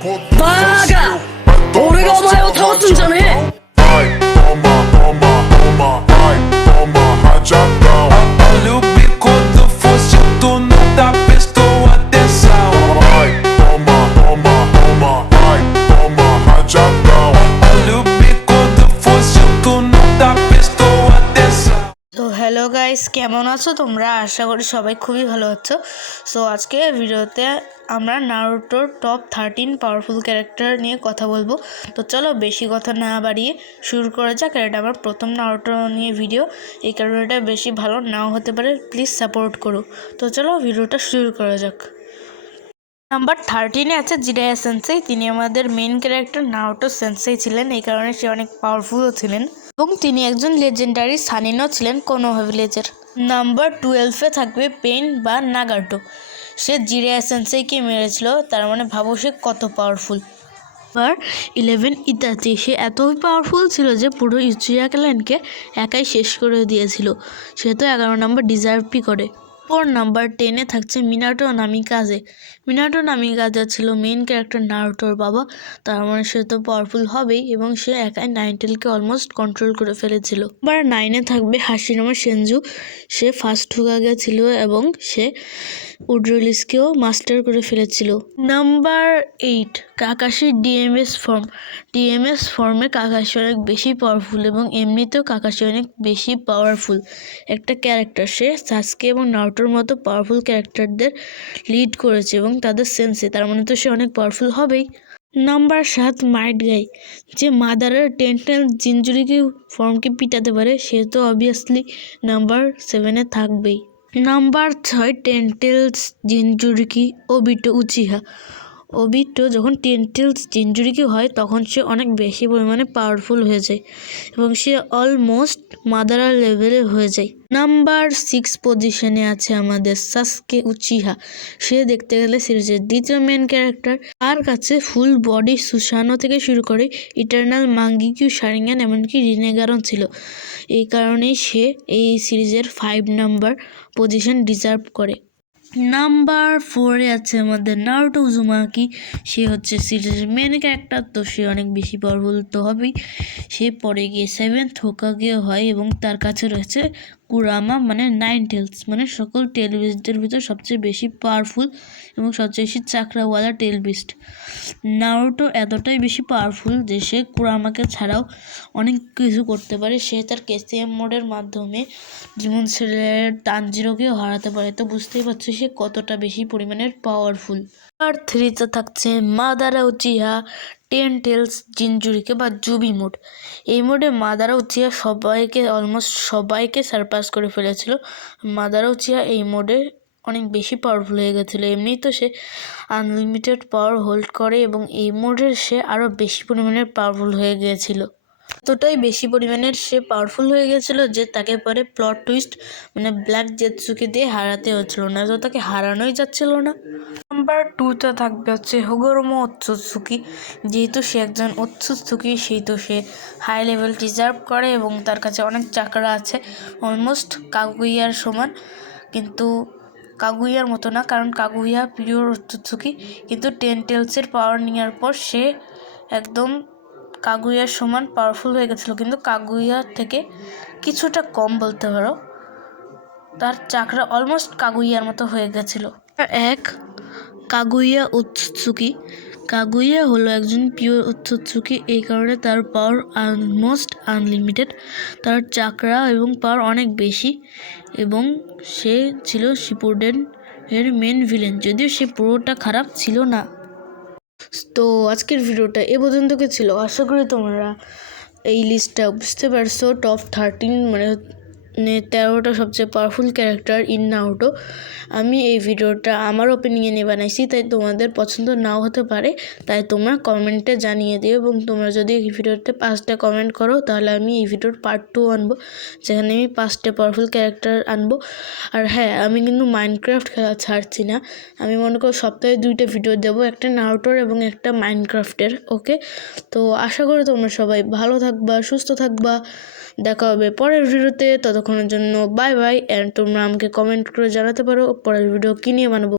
バカ俺がお前を倒すんじゃねえ Olha o bico do fosse, tu não tá prestou atenção. Olha o bico do fosse, tu não tá prestou atenção. তো hello guys, কেমন আছো তোমরা? আশা করি সবাই খুবই ভালো আছো। সো আজকে ভিডিওতে আমরা নারুটোর টপ 13 পাওয়ারফুল ক্যারেক্টার নিয়ে কথা বলবো। তো চলো বেশি কথা না বাড়িয়ে শুরু করা যাক। এটা আমার প্রথম নারুটো নিয়ে ভিডিও, এই কারণে এটা বেশি ভালো নাও হতে পারে, প্লিজ সাপোর্ট করো। তো চলো ভিডিওটা শুরু করা যাক। নাম্বার 13-এ আছে জিরায়া সেন্সেই। তিনি আমাদের মেইন ক্যারেক্টার নারুটো সেন্সেই ছিলেন, এই কারণে সে অনেক পাওয়ারফুলও ছিলেন এবং তিনি একজন লেজেন্ডারি সানিনও ছিলেন কোনোহা ভিলেজের। নাম্বার 12-এ থাকবে পেইন বা নাগাটো। সে জিরায়া সেন্সেইকে মেরেছিল, তার মানে ভাবো সে কত পাওয়ারফুল। Number 11 Itachi. সে এতই পাওয়ারফুল ছিল যে পুরো ইউচিয়া ক্ল্যানকে একাই শেষ করে দিয়েছিল। সে তো 11 নম্বর ডিজার্ভই করে। নাম্বার 10-এ থাকছে মিনাটো নামিকাজে। মিনাটো নামিকাজে ছিল মেইন ক্যারেক্টার নারুটোর বাবা, তার মানে সে তো পাওয়ারফুল হবেই এবং সে একাই নাইনটেলকে অলমোস্ট কন্ট্রোল করে ফেলেছিল। নাম্বার 9-এ থাকবে হাশিরামা সেনজু। সে ফার্স্ট হোকাগে ছিল এবং সে উড্রোলিসকেও মাস্টার করে ফেলেছিল। Number 8 Kakashi DMS form. DMS ফর্মে কাকাশি অনেক বেশি পাওয়ারফুল এবং এমনিতেও কাকাশি অনেক বেশি পাওয়ারফুল একটা ক্যারেক্টার। সে সাসকে এবং নারুটোর মতো পাওয়ারফুল ক্যারেক্টারদের লিড করেছে এবং তাদের সেন্সে, তার মানে তো সে অনেক পাওয়ারফুল হবেই। নাম্বার 7 মাইট গাই। যে মাদারের টেন্টেল জিনজুরিকে ফর্মকে পিটাতে পারে, সে তো অবভিয়াসলি নাম্বার 7-এ থাকবেই। Number 6 ten tails jinchuriki Obito Uchiha. Obito যখন টেন্টেলস জিনজুরিকি হয় তখন সে অনেক বেশি পরিমাণে পাওয়ারফুল হয়ে যায় এবং সে অলমোস্ট মাদারা লেভেলে হয়ে যায়। নাম্বার 6 পজিশনে আছে আমাদের সাসকে উচিহা। সে দেখতে গেলে সিরিজের দ্বিতীয় মেন ক্যারেক্টার। তার কাছে ফুল বডি সুসানো থেকে শুরু করে ইটারনাল মাঙ্গিকিউ শারিঙ্গান এমনকি রিনেগারন ছিল, এই কারণেই সে এই সিরিজের 5 নাম্বার পজিশন ডিজার্ভ করে। নাম্বার 4-এ আছে আমাদের নারুটো উজুমাকি। সে হচ্ছে সিরিজের মেন ক্যারেক্টার, তো সে অনেক বেশি পাওয়ারফুল তো হবেই। সে পরে গিয়ে 7th হোকাগেও হয় এবং তার কাছে রয়েছে কুরামা মানে 9 টেলস, মানে সকল টেল বিস্টদের ভিতর সবচেয়ে বেশি পাওয়ারফুল এবং সবচেয়ে বেশি চাকরাওয়ালা টেল বিস্ট। নারুটো এতটাই বেশি পাওয়ারফুল যে সে কুরামাকে ছাড়াও অনেক কিছু করতে পারে। সে তার কেসিএম মোডের মাধ্যমে জীবন ছেলের তানজিরোকেও হারাতে পারে, তো বুঝতেই পারছো সে কতটা বেশি পরিমাণের পাওয়ারফুল। নাম্বার 3-তে থাকছে মাদারা উচিহা টেন্টেলস জিনজুরিকে বা জুবি মোড। এই মোডে মাদারা উচিহা অলমোস্ট সবাইকে সারপাস করে ফেলেছিল। মাদারা উচিহা এই মোডে অনেক বেশি পাওয়ারফুল হয়ে গেছিলো। এমনিই তো সে আনলিমিটেড পাওয়ার হোল্ড করে এবং এই মোডের সে আরও বেশি পরিমাণের পাওয়ারফুল হয়ে গিয়েছিল। এতটাই বেশি পরিমাণের সে পাওয়ারফুল হয়ে গেছিলো যে তাকে পরে প্লট টুইস্ট মানে ব্ল্যাক জেৎসুকে দিয়ে হারাতে হচ্ছিল না, তো তাকে হারানোই যাচ্ছিল না। নাম্বার 2-তে থাকবে হচ্ছে হোগোরোমো ওৎসুৎসুকি। যেহেতু সে একজন ওৎসুৎসুকি, সেহেতু সে হাই লেভেল ডিজার্ভ করে এবং তার কাছে অনেক চাকরা আছে, অলমোস্ট কাগুইয়ার সমান, কিন্তু কাগুইয়ার মতো না, কারণ কাগুইয়া পিওর ওৎসুৎসুকি, কিন্তু টেন্টেলসের পাওয়ার নেওয়ার পর সে একদম কাগুইয়ার সমান পাওয়ারফুল হয়ে গেছিলো, কিন্তু কাগুইয়ার থেকে কিছুটা কম বলতে পারো। তার চাকরা অলমোস্ট কাগুইয়ার মতো হয়ে গেছিলো। এক কাগুইয়া ওৎসুৎসুকি। কাগুইয়া হলো একজন পিওর ওৎসুৎসুকি, এই কারণে তার পাওয়ার অলমোস্ট আনলিমিটেড। তার চাকরা এবং পাওয়ার অনেক বেশি এবং সে ছিল শিপুডেন এর মেন ভিলেন, যদিও সে পুরোটা খারাপ ছিল না। তো আজকের ভিডিওটা এ পর্যন্তকে ছিল। আশা করি তোমরা এই লিস্টটা বুঝতে পারছো। টপ 13 মানে 13টা সবচেয়ে পাওয়ারফুল ক্যারেক্টার ইন নারুটো। আমি এই ভিডিওটা আমার ওপিনিয়নে নিয়ে বানাইছি, তাই তোমাদের পছন্দ নাও হতে পারে, তাই তোমরা কমেন্টে জানিয়ে দিও এবং তোমরা যদি এই ভিডিওতে 5টা কমেন্ট করো তাহলে আমি এই ভিডিওর পার্ট 2 আনবো, যেখানে আমি 5টা পাওয়ারফুল ক্যারেক্টার আনবো। আর হ্যাঁ, আমি কিন্তু মাইনক্রাফট খেলা ছাড়ছি না। আমি মনে করো সপ্তাহে 2টা ভিডিও দেবো, একটা নারুটোর এবং একটা মাইনক্রাফটের। ওকে, তো আশা করি তোমরা সবাই ভালো থাকবা, সুস্থ থাকবা। দেখা হবে পরের ভিডিওতে, ততক্ষণের জন্য বাই বাই। অ্যান্ড তোমরা আমাকে কমেন্ট করে জানাতে পারো পরের ভিডিও কী নিয়ে বানাবো।